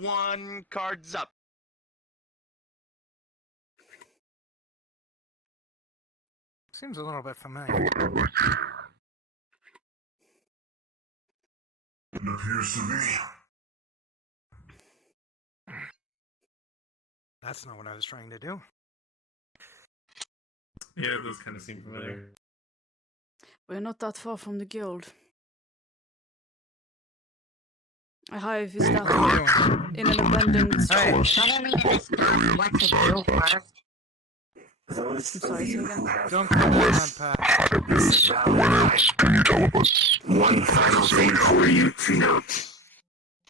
one card's up. Seems a little bit familiar. It appears to be. That's not what I was trying to do. Yeah, it does kind of seem familiar. We're not that far from the guild. A hive is that in an abandoned Hey. Suddenly this guy wants to do first. Those sorry, of you say who again? have Don't go down that path. this valley, can you tell us one final thing for you to note?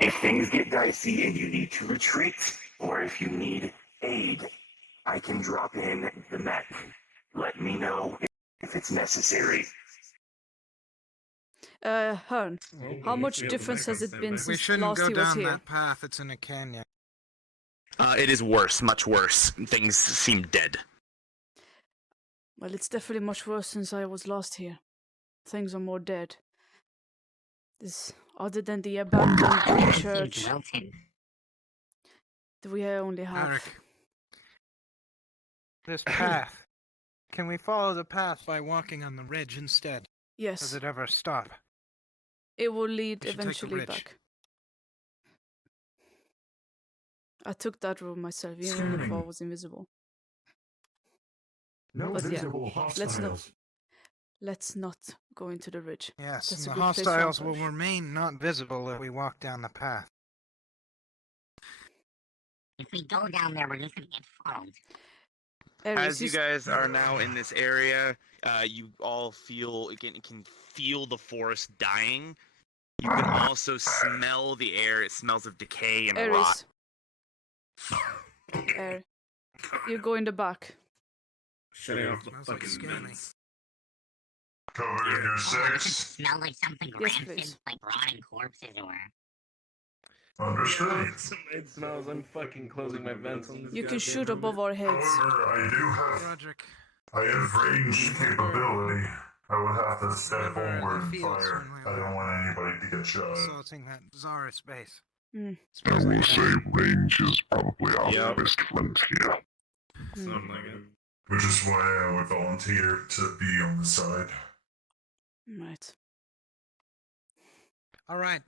If things get dicey and you need to retreat, or if you need aid, I can drop in the mech. Let me know if it's necessary. Hearn, how much difference has it been We since shouldn't last go he was down here? that path. It's in a canyon. It is worse, much worse. Things seem dead. Well, it's definitely much worse since I was last here. Things are more dead. This, other than the abandoned church, we only have. Eric. This path. Can we follow the path by walking on the ridge instead? Yes, Does it ever stop? it will lead We should take the eventually ridge. back. I took that route myself, even if I was invisible. No But yeah, visible hostiles. Let's not go into the ridge. Yes, That's and a the good place for hostiles will ambush. remain not visible if we walk down the path. If we go down there, we're just gonna get followed. Ares, As you guys are now in this area, you all can feel the forest dying. You can also smell the air. It smells of decay and rot. Ares, you go in the back. Shutting off the Smells like fucking scary. vents. Covered in your Oh, does it sex. smell like something Yes, rancid, please. like rotting corpses or... Understood. It smells. I'm fucking closing my vents on this. You can goddamn shoot room. above our heads. However, Roderick, I have range capability. I would have to step Remember the forward and fields fire. when we I don't were want anybody to get shot. assaulting that Zara base. Mm. Smells like that. range is probably our Yep. best friend here. Something like it. Which is why I would volunteer to be on the side. Right. All right.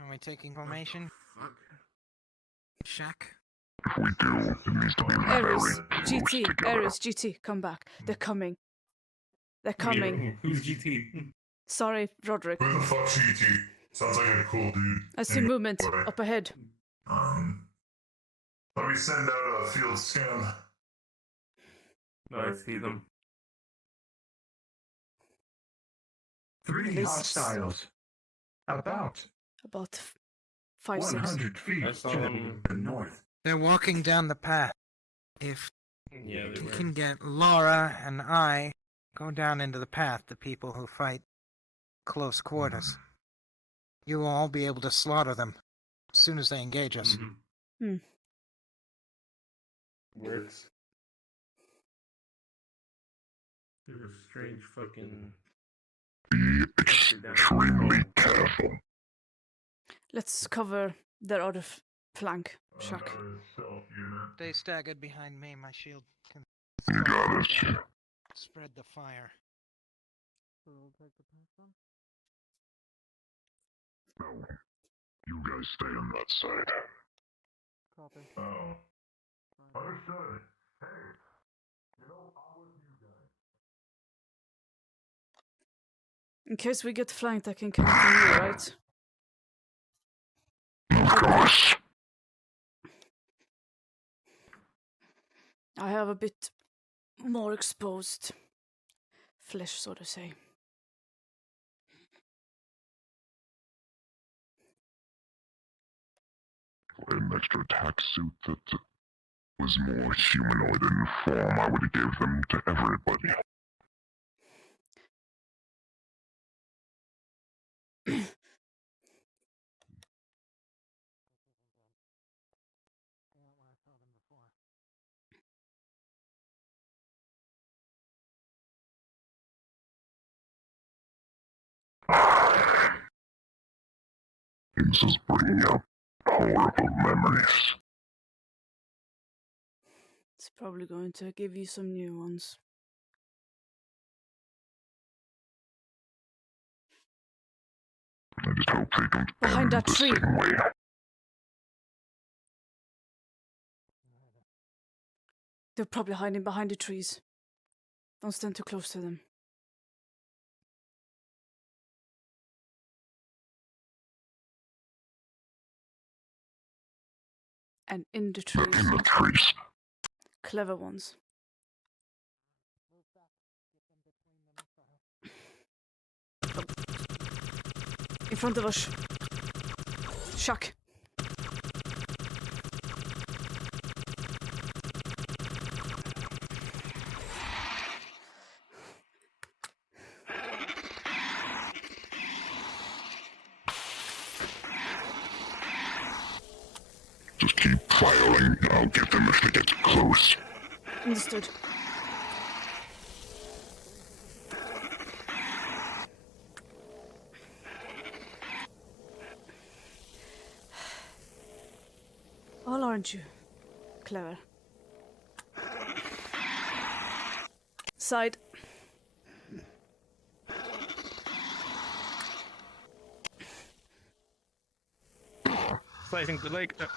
Are we taking formation? Fuck. Shack? If we do, it needs to be Ares, GT, Ares, GT, come back. They're coming. They're coming. Who's GT? Sorry, Roderick. Who the fuck's GT? Sounds like a cool dude. I see movement Anyway, up ahead. Let me send out a field scan. No, I see them. 3 At least- hostiles. About About 5, 6. 100 feet I saw to them. the north. They're walking down the path. If Yeah, they we were. can get Laura and I go down into the path, the people who fight close quarters, you will all be able to slaughter them as soon as they engage us. Mhm. Works. There's a strange fucking. Be extremely careful. Let's cover their other flank, Shack. Stay staggered behind me, my shield can You got it. spread the fire. No. You guys stay on that side. Copy. Oh. Understood. Hey, you know, I'm with you guys. In case we get flanked, I can connect to you, right? Of course. I have a bit more exposed flesh, so to say. An extra attack suit that was more humanoid in form, I would have gave them to everybody. This is bringing up Horrible memories. It's probably going to give you some new ones. I just hope they don't Behind end that the tree. same way. They're probably hiding behind the trees. Don't stand too close to them. And in the They're trees. in the trees. Clever ones. In front of us. Shock. Just keep firing. I'll get them if they get close. Understood. All aren't you? Clever. Side. Slicing the leg. Let's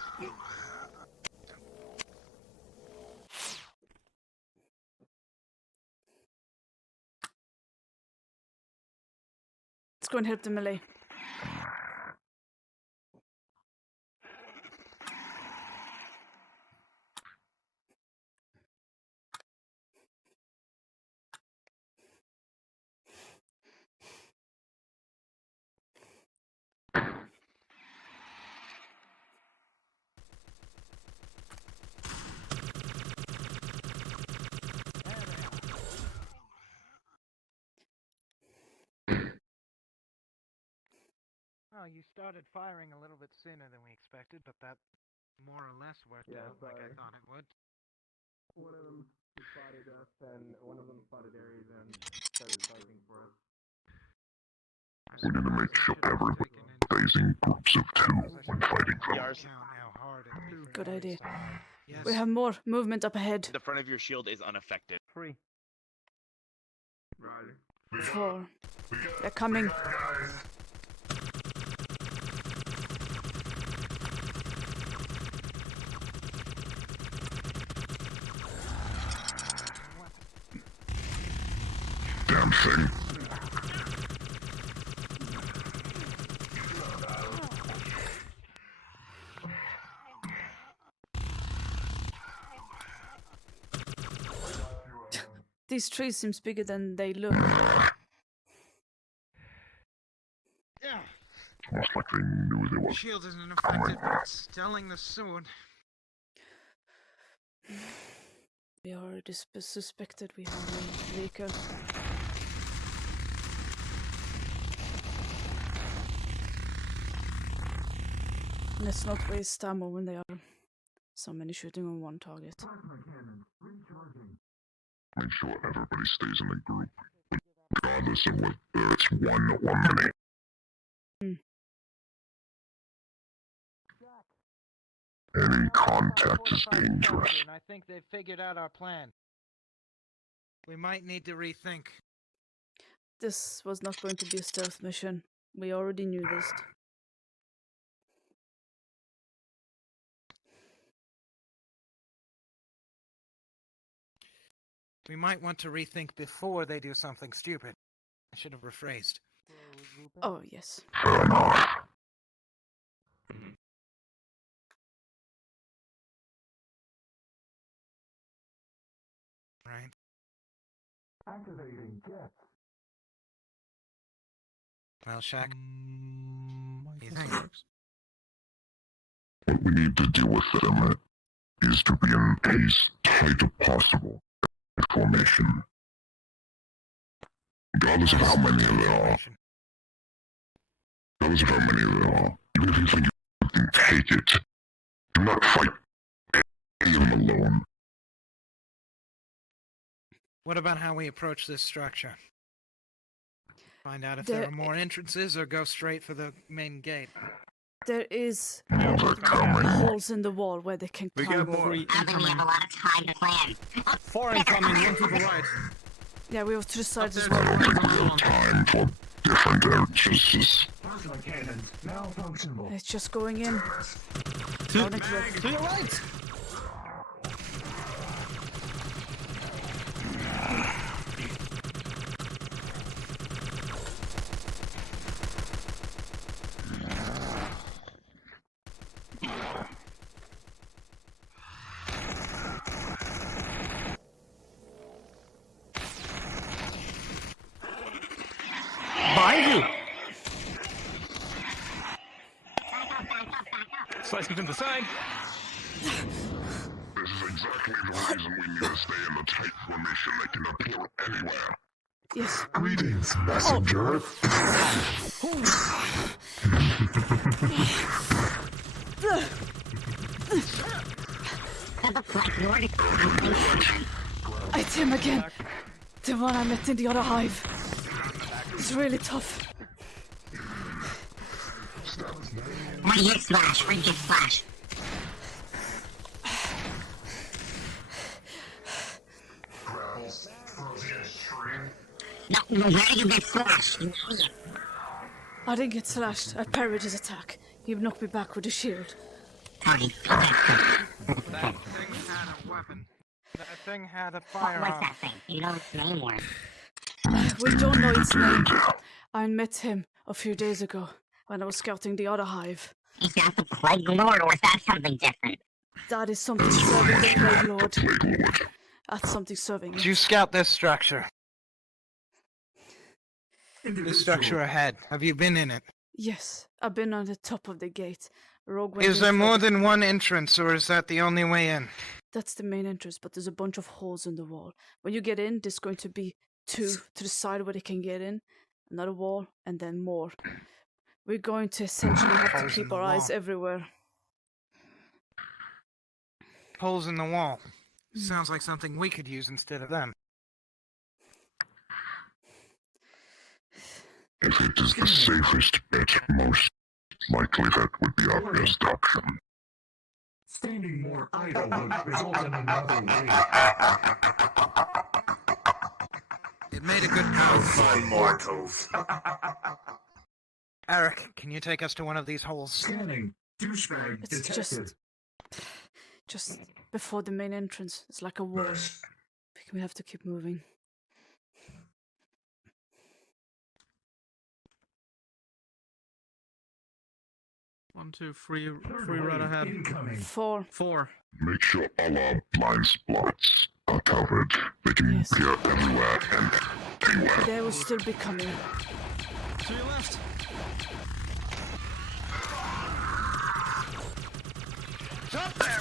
go and help the melee. Well, you started firing a little bit sooner than we expected, but that more or less worked Yeah, out like I sorry. thought it would. One of them spotted us, and one of them spotted Ares and started fighting for us. We need to make sure everybody stays in groups of two when fighting for Yars, Good idea. Yes. We have more movement up ahead. the front of your shield is unaffected. Free. Roger. 4. They're coming. damn thing. These trees seems bigger than they look. Yeah. Almost like they knew there was. Shield isn't affected, but it's telling the sword. We already suspected we have a vehicle. Let's not waste ammo when they are so many shooting on one target. Make sure everybody stays in the group, regardless of whether it's one or many. Any contact is dangerous. And I think they've figured out our plan. We might need to rethink. This was not going to be a stealth mission. We already knew this. We might want to rethink before they do something stupid. I should have rephrased. Oh, yes. Fair enough. Right? Activating jet. Well, Shaq, you think? What we need to do with them is to be in as tight as possible formation. Regardless of how many there are, regardless of how many there are, even if you think you can take it, do not fight any of them alone. What about how we approach this structure? Find out if there are more entrances or go straight for the main gate. There is More are coming. holes in the wall where they can We climb got over. more. I don't think we have a lot of time to plan. 4 incoming, 1 to the right. Yeah, we have to the sides as There's well. one on the wall. Time for different entrances. Plasma cannons malfunctionable. It's just going in. To Loud and clear. your right. Behind you. Slicing from the side. This is exactly the reason we need to stay in a tight formation that can appear anywhere. Yes. Greetings, messenger. It's him again. The one I met in the other hive. It's really tough. Radiant slash, radiant slash. No, where do you get slashed? You idiot. I didn't get slashed. I parried his attack. He knocked me back with a shield. Sorry. That thing had a weapon. That thing had a What's firearm. that thing? You know its name or? We don't know its name. I met him a few days ago when I was scouting the other hive. Is that the Plague Lord or is that something different? That is something serving the Plague Lord. That's something serving Did it. you scout this structure? This structure ahead. Have you been in it? Yes, I've been on the top of the gate. Rogue went Is in there more further. than one entrance, or is that the only way in? That's the main entrance, but there's a bunch of holes in the wall. When you get in, there's going to be 2 to the side where they can get in, another wall, and then more. We're going to essentially have to Holes in keep the our eyes wall. everywhere. Holes in the wall. Sounds like something we could use instead of them. If it is the safest bet, most likely that would be our best option. Standing more idle would result in another wave. It made a good pound. Mortals. Eric, can you take us to one of these holes? Scanning. Douchebag It's detected. just before the main entrance. It's like a wall. We have to keep moving. One, two, free right ahead. Incoming. 4. 4. Make sure all our blind spots are covered. They can Yes. appear everywhere and anywhere. They will still be coming. To your left. Stop there!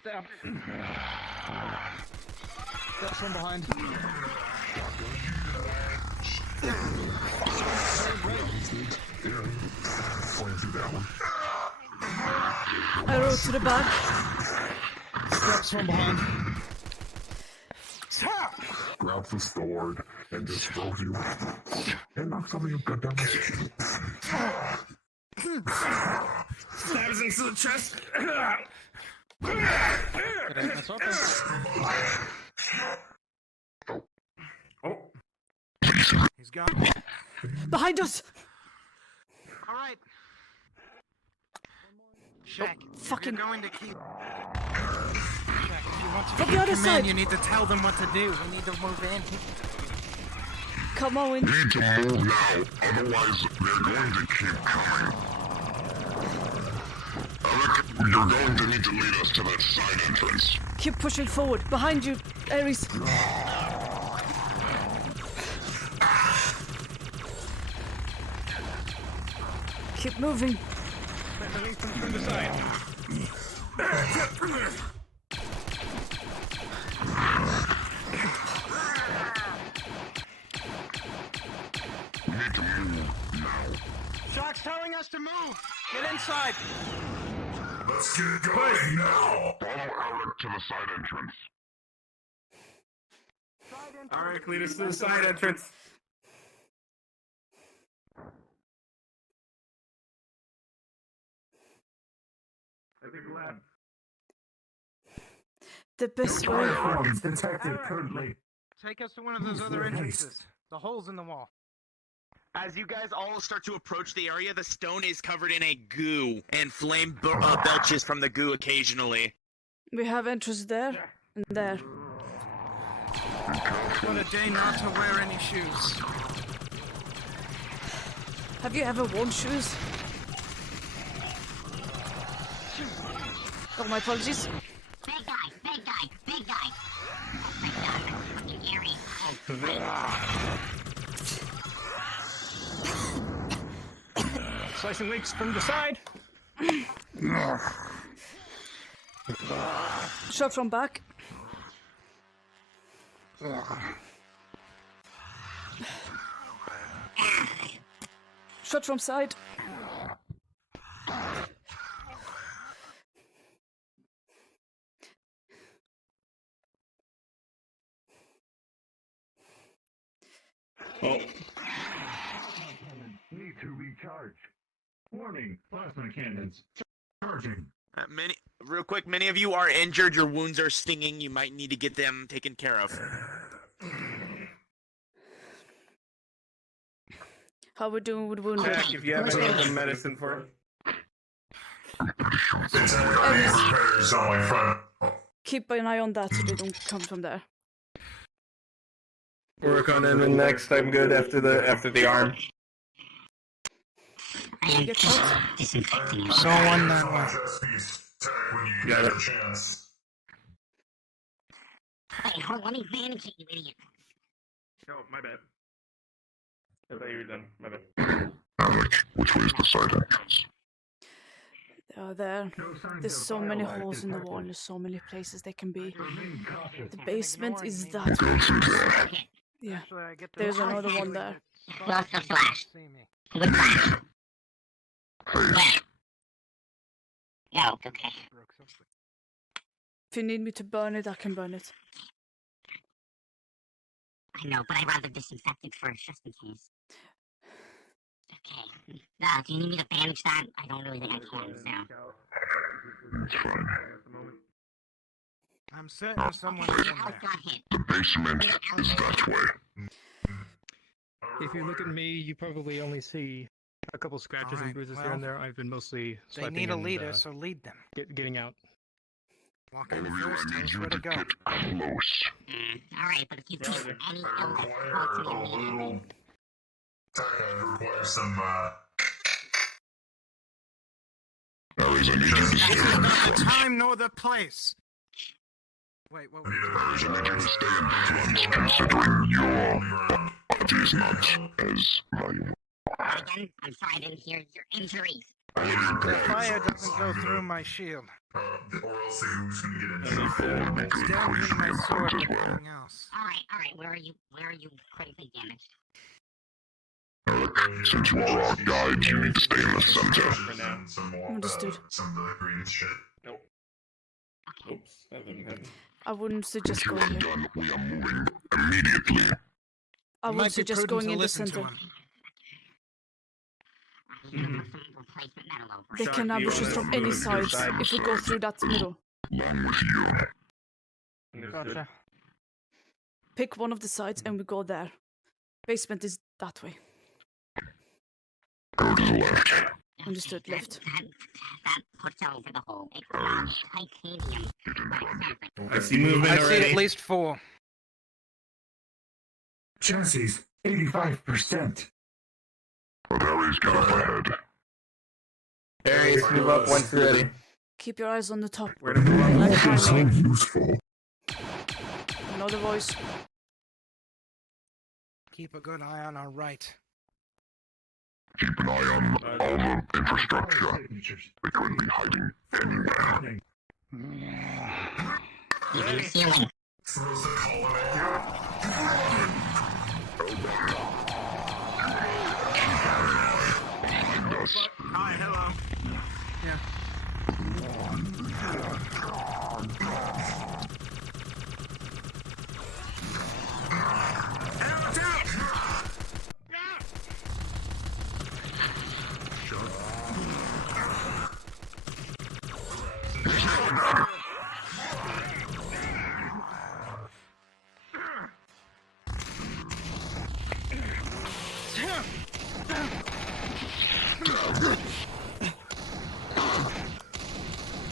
Stab. Steps from behind. Arrow to the back. Steps from behind. Grab the sword and just throw you. And knock something you've got down the street. Stabs into the chest. That's open. He's gone. Behind us! All right. Shaq, Fucking- you're going to keep... Shaq, if you want to From keep the other command, side. you need to tell them what to do. We need to move in. Come on. We need to move now, otherwise they're going to keep coming. Eric, you're going to need to lead us to that side entrance. Keep pushing forward. Behind you, Ares. Keep moving. From the side. inside! Let's get going now! Follow Alec to the side entrance. Alright, lead us to the side entrance. I think left. The best way. Platforms detected currently. Take us to one of those other entrances. The holes in the wall. As you guys all start to approach the area, the stone is covered in a goo, and flame belches from the goo occasionally. We have entrance there and there. What a day not to wear any shoes. Have you ever worn shoes? Oh, my apologies. Big guy, big guy, big guy. Oh my god, that's fucking eerie. Slicing leaks from the side. Shot from back. Shot from side. Oh. Need to recharge. Warning, plasma cannons. Charging. Many of you are injured. Your wounds are stinging. You might need to get them taken care of. How we doing with wounded? Check if you have any other medicine for it. Repairs on my front. Keep an eye on that so they don't come from there. Work on him, and next I'm good after the arm. I am Get out. disinfecting him. Go on that way. When you Got get it. a chance. Wait, hold on, let me bandage it, you idiot. Oh, my bad. I thought you were done. My bad. Alec, which way is the side entrance? They are there. There's so many holes in the wall. There's so many places they can be. The basement is that. Go through there. Okay, Yeah. Actually, I get to There's another one there. lost the flash. See me. With flash. Hey, Where? Oh, okay. Broke something. If you need me to burn it, I can burn it. I know, but I'd rather disinfect it first, just in case. Okay. Do you need me to bandage that? I don't really think I can, so. it's fine. I'm certain someone is in Alex there. got hit. The basement is that way. If you look at me, you probably only see a couple scratches and Alright, bruises well, here and there. I've been mostly They swiping need a and, leader, so lead them. getting out. Walk All in of you, first, I tell need us you where to to go. get close. Alright, but if you feel any illness, talk to me immediately. I require some, Aries, I need you to stay in Not the front. time nor the place. Wait, what? Aries, I need you to stay in front, considering your body is not as valuable. Again, I'm sorry I didn't hear your injuries. The fire doesn't go through my shield. Or else you can get in It's damaging my sword and everything else. Alright, where are you critically damaged? Alec, since you are our guide, you need to stay in the center. Understood. Some of the green shit. Oops, that didn't happen. I wouldn't suggest Once you going are here. done, we are moving immediately. I It would might be suggest prudent going to in the listen to center. him. Replacement metal over. They can ambush us from any sides if we go through that middle. Along with you. Gotcha. Pick one of the sides and we go there. Basement is that way. Go to the left. Understood, left. That puts over the hole. It's Aries, titanium. get in front. I see movement I see already. at least 4. Chances, 85%. But Aries got up ahead. Aries, move up once you're ready. Keep your eyes on the top. Where to move up? Like That is so climbing. useful. Another voice. Keep a good eye on our right. Keep an eye on all the infrastructure. They couldn't be hiding anywhere. Even the ceiling. Throws the colony. Behind us. Hi, hello. Yeah.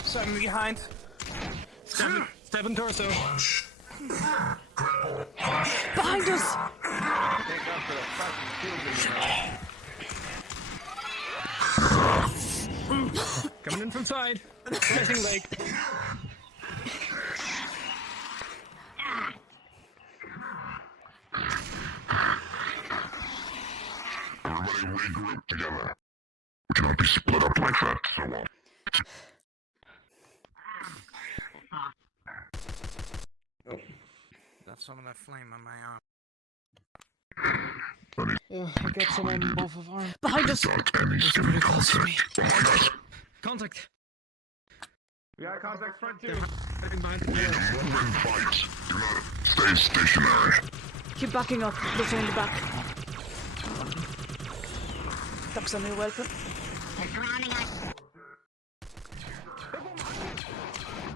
Something behind. Seven torso. Behind us! Coming in from side. Pressing leg. Everybody regroup together. We cannot be split up like that, so on. Got some of that flame on my arm. I got some on both of arms. Behind us! Any skin contact behind us. Contact. We got contact front too. Heading behind. Move and fight. Do not stay stationary. Keep backing up. Look in the back. Focus on your weapon. They're surrounding us.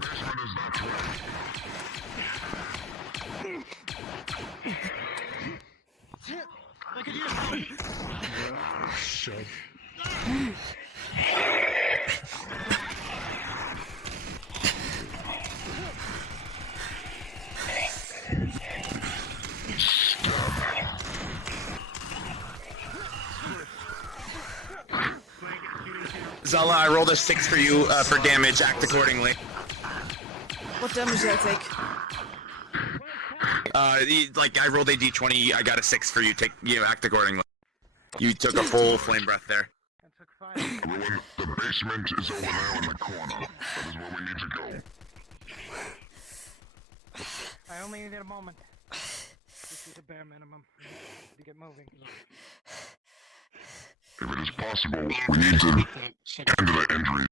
Basement is that way. Look at you. Shit. Zala, I rolled a 6 for you for damage. Act accordingly. What damage did I take? I rolled a d20. I got a 6 for you. Act accordingly. You took a full flame breath there. I took 5. Ruin, the basement is over there in the corner. That is where we need to go. I only needed a moment. This is the bare minimum to get moving. If it is possible, we need to tend to the injuries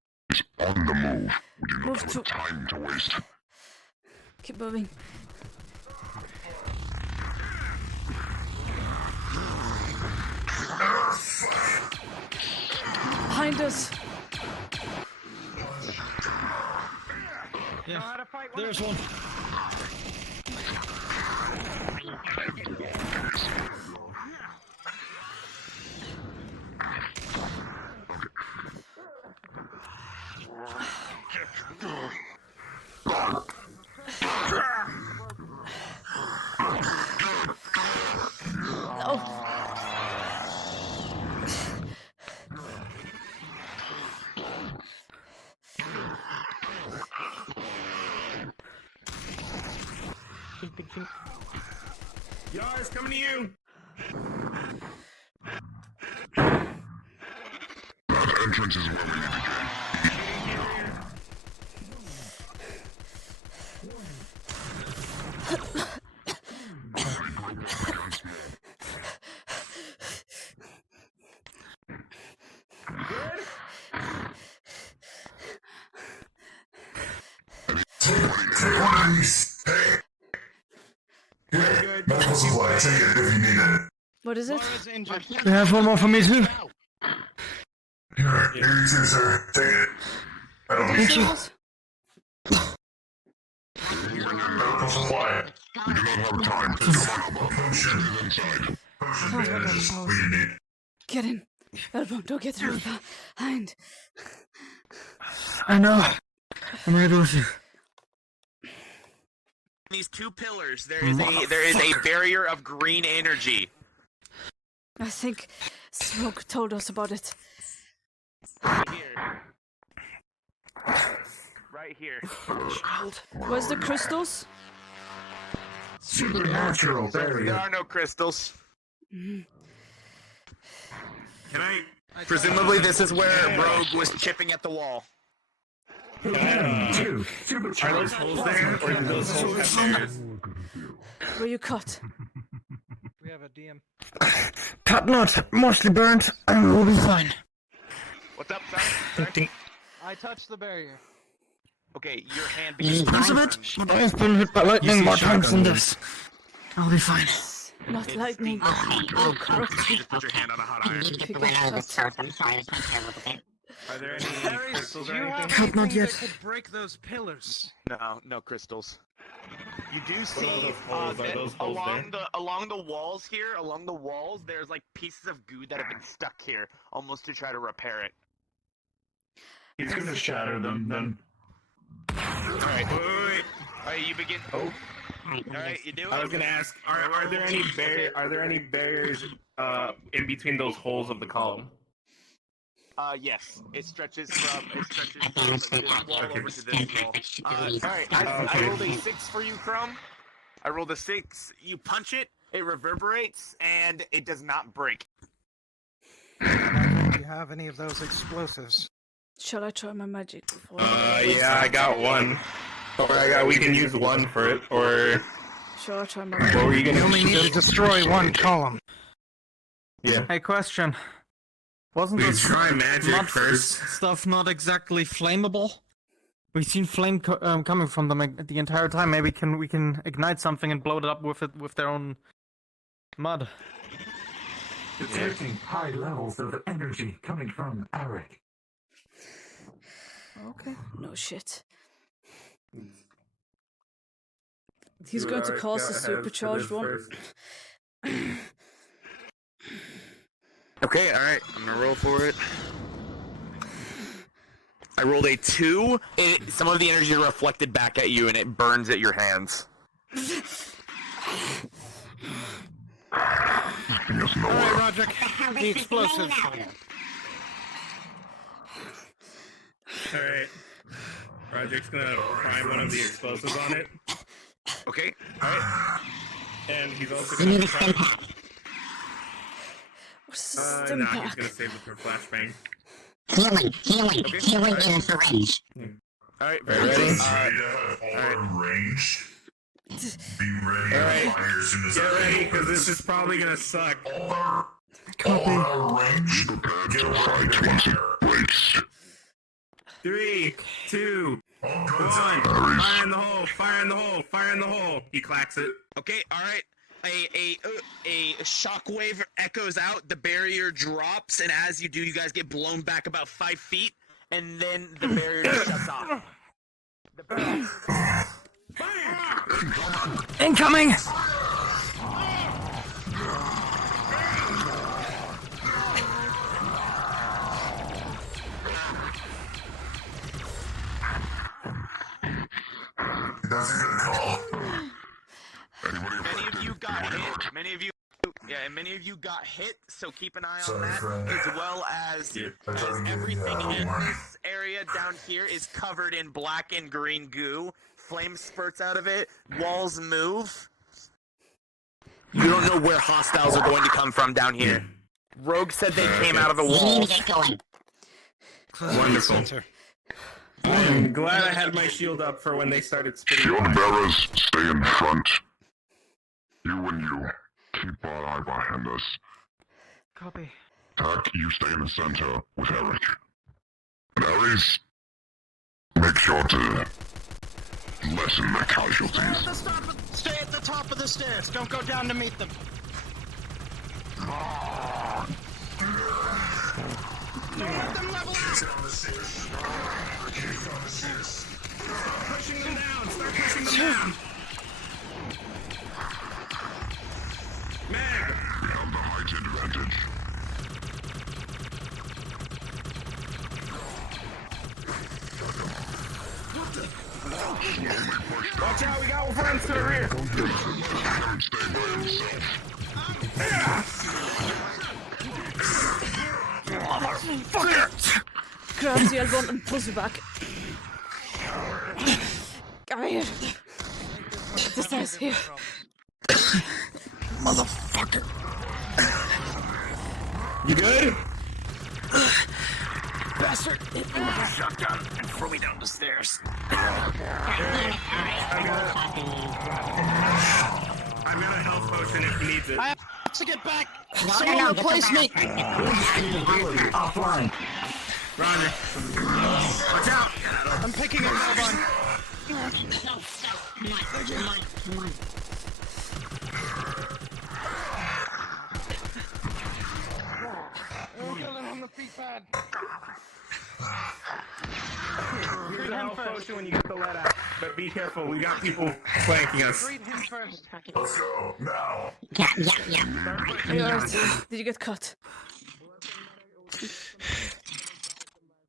on the move. We do not Move have to- time to waste. Keep moving. Behind us! Know how to fight one? There's one. Yars, coming to you. That entrance is where we need to go. Medical supply, take it if you need it. What is it? Laura's injured. We're You have one more for me too? Here you too, sir. Take it. I don't need you. Medical supply. We do not have time. Come on, potion is inside. Potion bandages. What do you need? Get in. Elbow, don't get through behind. I know. I'm right with you. These 2 pillars, there is a barrier of green energy. I think Smoke told us about it. Right here. Right here. Where's the crystals? Supernatural There barrier. are no crystals. Can I? Presumably, this is where Rogue was chipping at the wall. Are those holes there, or do those holes have stairs? Where you cut? We have a DM. Cut not, mostly burnt, and we'll be fine. What's up, son? I I touched the barrier. Okay, your hand begins to Elizabeth, I've been hit by lightning more times than this. I'll be fine. Not It's lightning. the- Oh, correct. You just put your hand on a hot I iron. need to get the Pick wind up out of this that. throat. I'm sorry, it's my hair a little bit. Are there any Harry, crystals do or you anything? have Not anything yet. that could break those pillars? No crystals. You do What see are those holes? Are that those holes along the walls here, along the walls, there's like pieces of goo that have been stuck here, almost to try to repair it. He's gonna shatter them then. Alright, wait. Alright, you begin. Oh. Alright, you do it. I was gonna ask, are there any barriers in between those holes of the column? Yes. It stretches from this wall over to this wall. Alright, I rolled a 6 for you, Chrome. I rolled a 6. You punch it, it reverberates, and it does not break. Do you have any of those explosives? Shall I try my magic before? Yeah, I got one. Or we can use one for it, or... Shall I try my What magic? were you You gonna only need to destroy one column. Yeah. Hey, question. Wasn't We this try magic mud first. stuff not exactly flammable? We've seen flame coming from them the entire time. Maybe we can ignite something and blow it up with their own mud. Detecting high levels of energy coming from Eric. Okay. No shit. He's going to cast a supercharged one. Okay, alright. I'm gonna roll for it. I rolled a 2. Some of the energy is reflected back at you, and it burns at your hands. Alright, Roger. The explosives. Alright. Project's gonna prime one of the explosives on it, Okay. and he's also You need gonna a stim pack. What's the stim he's pack? gonna save it for flashbang. Healing in a syringe. Alright, Very ready? Range. Be ready. Alright. Fires in his Get ready, because this is probably gonna suck. All our range. Prepare to fight once it breaks. 3, 2, All 1. guns Fire out. in the hole! Fire in the hole! Fire in the hole! He clacks it. Okay, alright. A shockwave echoes out, the barrier drops, and as you do, you guys get blown back about 5 feet, and then the barrier just shuts off. The barrier... Incoming! That's a good call. Anybody Many of you affected? got Anybody hit. hurt? Many of you got hit, so keep an eye on Sorry, that, friend. as well as I tried to give you everything that in warning. this area down here is covered in black and green goo. Flame spurts out of it. Walls move. You don't know where hostiles are going to come from down here. Rogue said they came out of the You need walls. to get going. Wonderful. Center. I'm glad I had my shield up for when they started spitting. Shield bearers, stay in front. You and you, keep our eye behind us. Copy. Tack, you stay in the center with Eric. And Ares, make sure to lessen the casualties. Stay at the top of the stairs. Don't go down to meet them. Don't let them level up. Pushing them down! Start pushing them down! Meg! We have the height advantage. Watch out, we got friends to the rear! Don't stay by himself. Grabs the elbow and pulls you back. Come here. The stairs here. You good? Bastard! Hit me with a shotgun and throw me down the stairs. I've got a health potion if he needs it. I have to get back! No, Someone no, replace me! Offline. Roger. Watch out! I'm picking him, Melvin. Come on. Oh, kill him on the feet pad. Here's the health potion when you get the lead out. But be careful, we got people flanking us. Greet him first. Let's go now. Yeah. Are you alright? Did you get cut?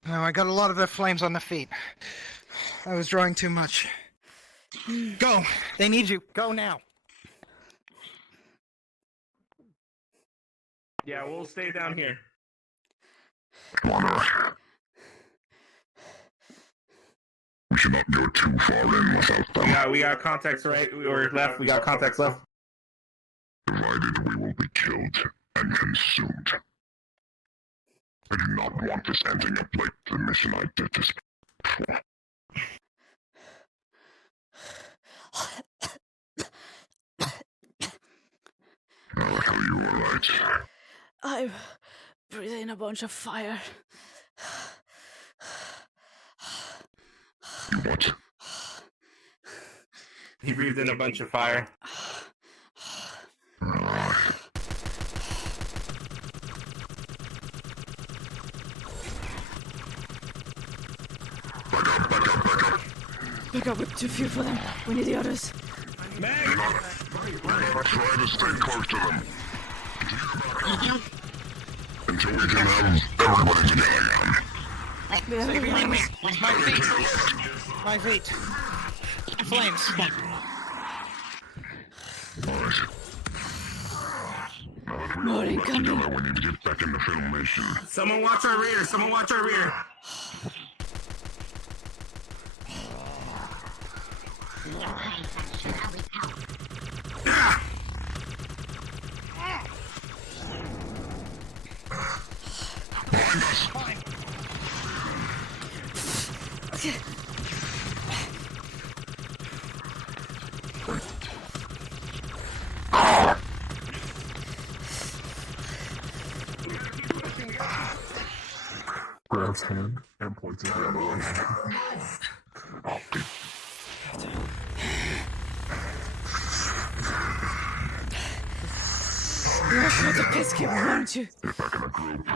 No, I got a lot of their flames on the feet. I was drawing too much. Go! They need you. Go now. Yeah, we'll stay down here. We should not go too far in without them. We got contacts right or left. We got contacts left. Divided, we will be killed and consumed. I do not want this ending up like the mission I did this before. Are you alright? I'm breathing a bunch of fire. You what? He breathed in a bunch of fire. Back up, we're too few for them. We need the others. Do not try to stay close to them. Until we can have everybody together again. My feet. My feet. Flames. Alright. Now that we all Morning, work together, we need to get back into filmation. Someone watch our rear! Someone watch our rear! Grabs hand and points at the other one. You're the peacekeeper, aren't you? Get back in the group.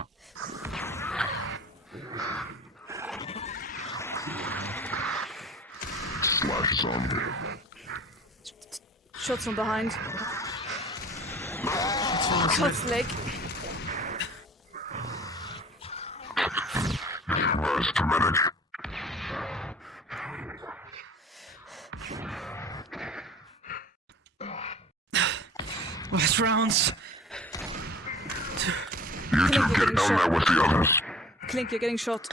Slash zombie. Shots from behind. Cut's leg. Where's the medic? Last rounds. You two get down there with the others. Clink, you're getting shot.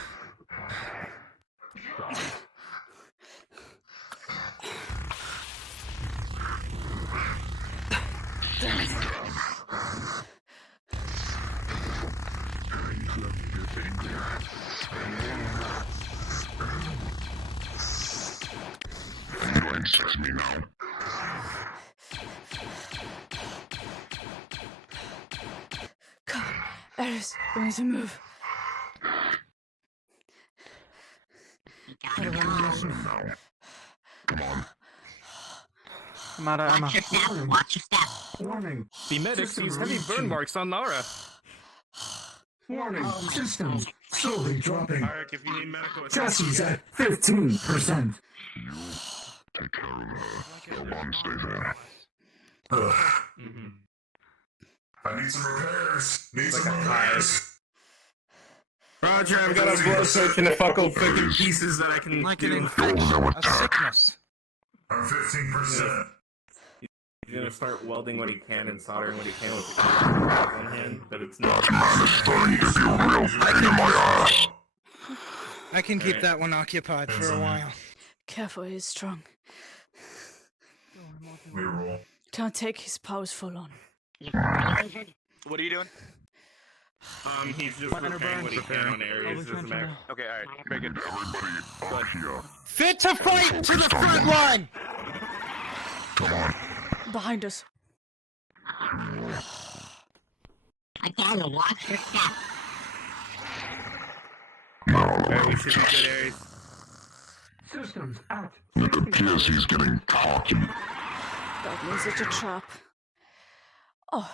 You ain't sex me now. Come, Eris, we need to move. Now. Come on. I'm out of ammo. Watch your step. Watch your step. Warning. The medic sees heavy burn marks on Nara. Warning. Systems slowly dropping. Alric, if you need medical Chassis at 15%. You take care of her. Elon, stay there. I need some repairs. Need some repairs. Roger, I've got a blow soak and a fucking pieces that I can Like an do. infection, no a attack. sickness. I'm 15%. He's gonna start welding what he can and soldering what he can with the on hand, but it's not. That man is starting to be a real pain in my ass. I can keep that one occupied for a while. Careful, he's strong. We roll. Can't take his powers full on. What are you doing? He's just repairing what he can on areas. Doesn't matter. Okay, all right, very good. Everybody up here. Fit to fight to the front line! Come on. Behind us. Again, watch your step. No You should be good, Ares. Systems at. It appears he's getting cocky. That means it's a trap. Oh,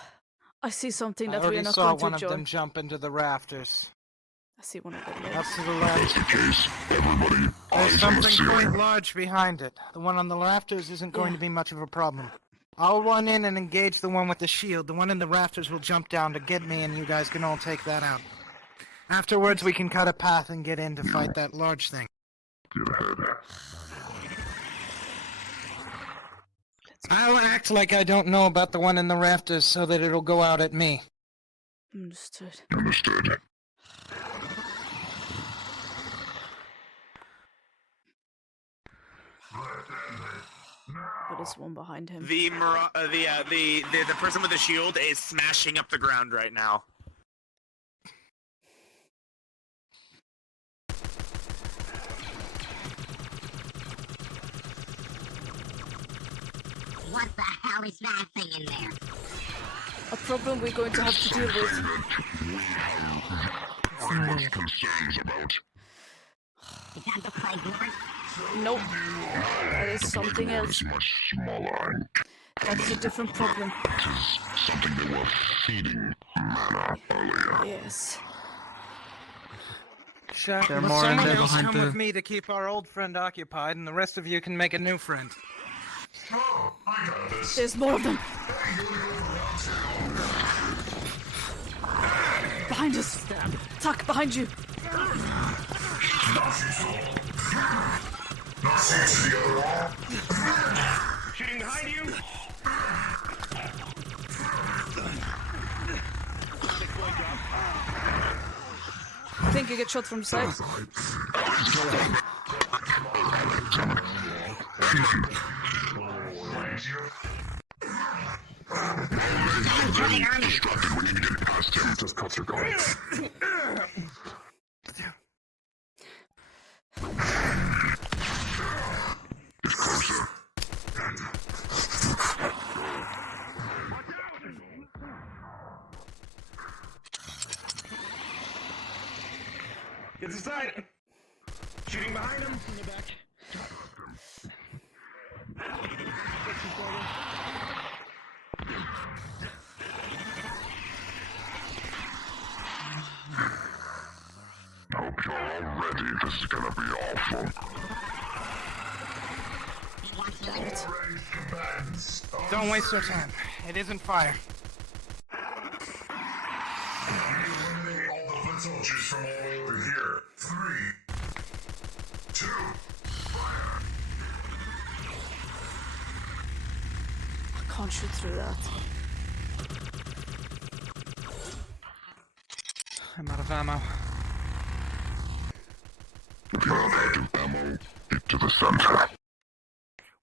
I see something I that we are already not saw going to one of enjoy. them jump into the rafters. I see one of them. Up Yes. to the left. That's the case. Everybody, There's eyes on the something quite ceiling. large behind it. The one on the rafters isn't going Yeah. to be much of a problem. I'll run in and engage the one with the shield. The one in the rafters will jump down to get me, and you guys can all take that out. Afterwards, we can cut a path and get in to fight that large thing. Get ahead. I'll act like I don't know about the one in the rafters so that it'll go out at me. Understood. Understood. But there's one behind him. The person with the shield is smashing up the ground right now. What the hell is that thing in there? A problem we're going to have to deal with. Much concerns about. Is that the plague lord? Nope. That is something else. It's much smaller. That's a different problem. It is something they were feeding mana earlier. Yes. Sure. There are Will more in someone there else behind come the- with me to keep our old friend occupied, and the rest of you can make a new friend. There's more of them. Behind us. Tuck, behind you. Shooting behind you. I think you get shot from the side. Distracted. We need to get past him. Just cut your guards. Get closer. Get inside. Shooting behind him. In the back. Hope you're all ready. This is gonna be awful. Don't waste your time. It isn't fire. Eliminate all the foot soldiers from all over here. 3, 2, fire. I can't shoot through that. I'm out of ammo. If you're out of ammo, get to the center.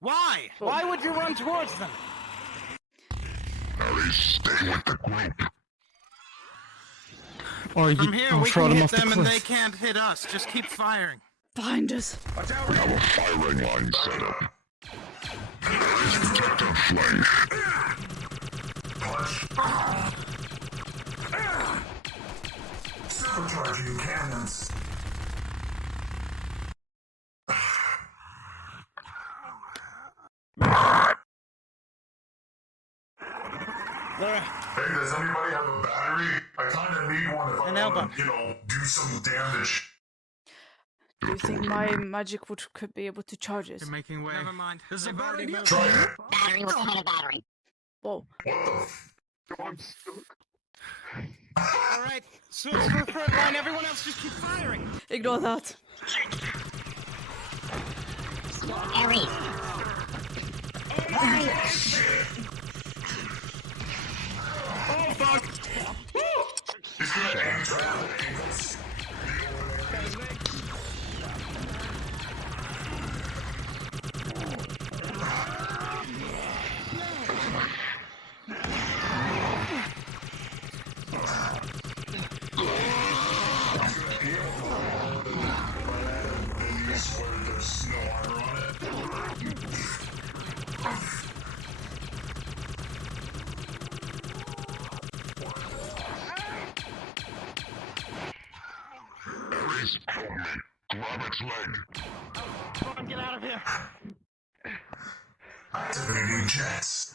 Why? Why would you run towards them? Harry, stay with the group. Or From you here, can we throw can them hit off the them and they cliff. can't hit us. Just keep firing. Behind us. We have a firing line set up. Harry's protective flank. Supercharging cannons. There. Hey, does anybody have a battery? I kinda need one if I An elbow. wanna, do some damage. Do you think my magic could be able to charge it? You're making way. Never mind. This is a bad idea. Try it. Battery, what kind of battery? Whoa. What the All right, switch to the front line. Everyone else, just keep firing. Ignore that. Ares. Oh fuck! He's gonna aim trap. There's no armor on it. Ares, help me. Grab its leg. Come on, get out of here. Activating jets.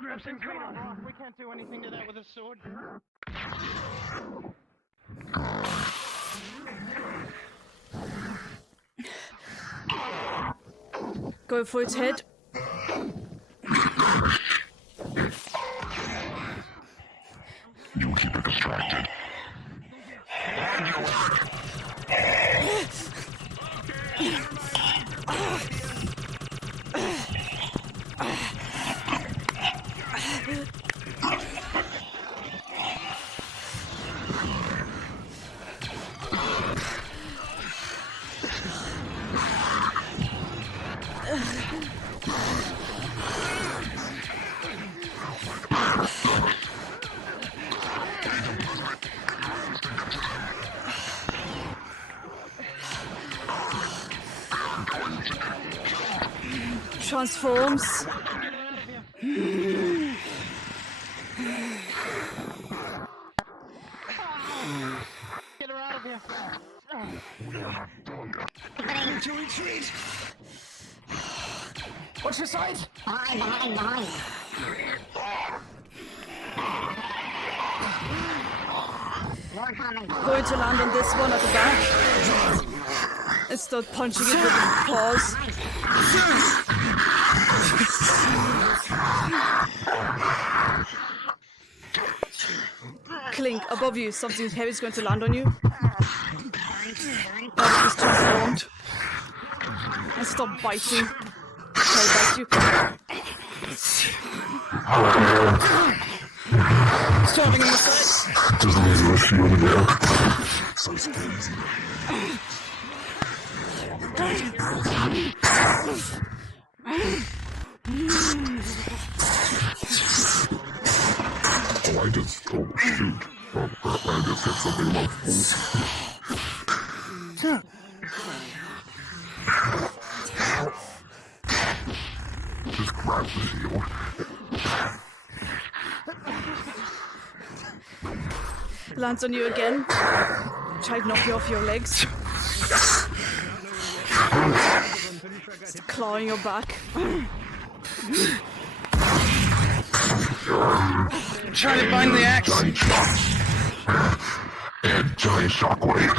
Grab some cover. We can't do anything to that with a sword. Go for its head. You keep it distracted. Transforms. Get her out of here. To retreat. What's your side? Behind. More coming. Going to land on this one at the back. And start punching it with the paws. Clink, above you, something heavy is going to land on you. That is transformed. And stop biting. Try to bite you. Stabbing in the side. Doesn't even feel there. So crazy. Oh, I just, oh shoot. Oh, I just hit something in my face. Just grab the shield. Lands on you again. Try to knock you off your legs. Just clawing your back. Try to find the axe. Giant shock. And giant shockwave.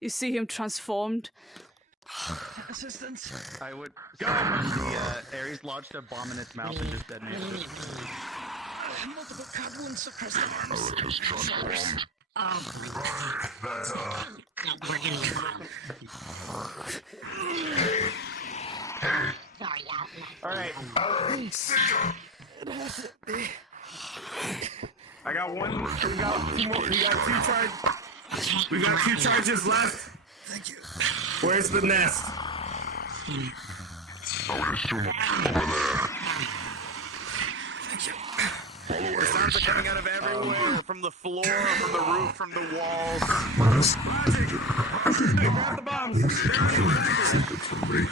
You see him transformed. Assistance. I would. The Ares lodged a bomb in its mouth and just detonated it. Multiple goblin suppressed arms. It has transformed. That's Alright. I got one. We got two more. We got two charges left. Thank you. Where's the nest? I would assume over there. Thank you. The sounds are coming out of everywhere, from the floor, from the roof, from the walls. Hey, grab the bombs. Think it's for me.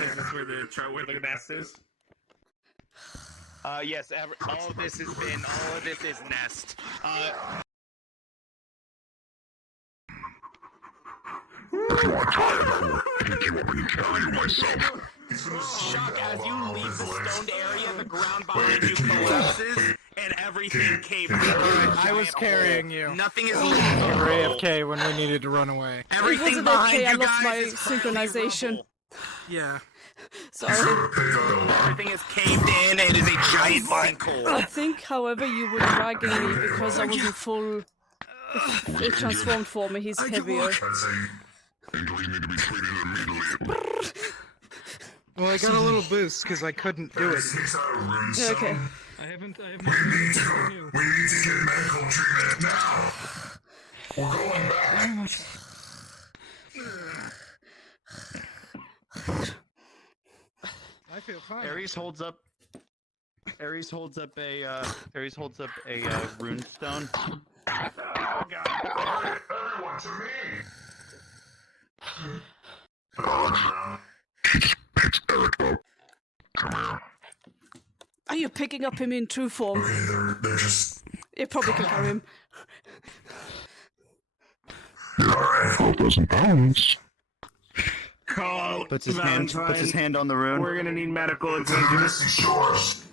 Is this where the nest is? Yes, all of this is nest. If you are tired, I will pick you up and carry you myself. Shock, as you leave the stoned area, the ground behind you collapses, and everything caves in. I was carrying you. Nothing is You left. were AFK when we needed to run away. Everything wasn't behind okay, I you lost guys my is currently synchronization. rubble. Yeah. Sorry. Everything is caved in. It is a giant sinkhole. I think, however, you were dragging me because I was in full. It transformed for me. He's I can heavier. walk. Angel, you need to be treated immediately. Well, I got a little boost because I couldn't do it. 6 out of runestone. Okay. I haven't. We need to get medical treatment now. We're going back. I feel fine. Ares holds up a rune stone. Oh God! Everyone to me. It's Eric up. Come here. Are you picking up him in true form? Okay, they're just. You probably can carry him. You're alright. 12,000 pounds. Call Puts his hand on the rune. We're gonna need medical This attention. is yours.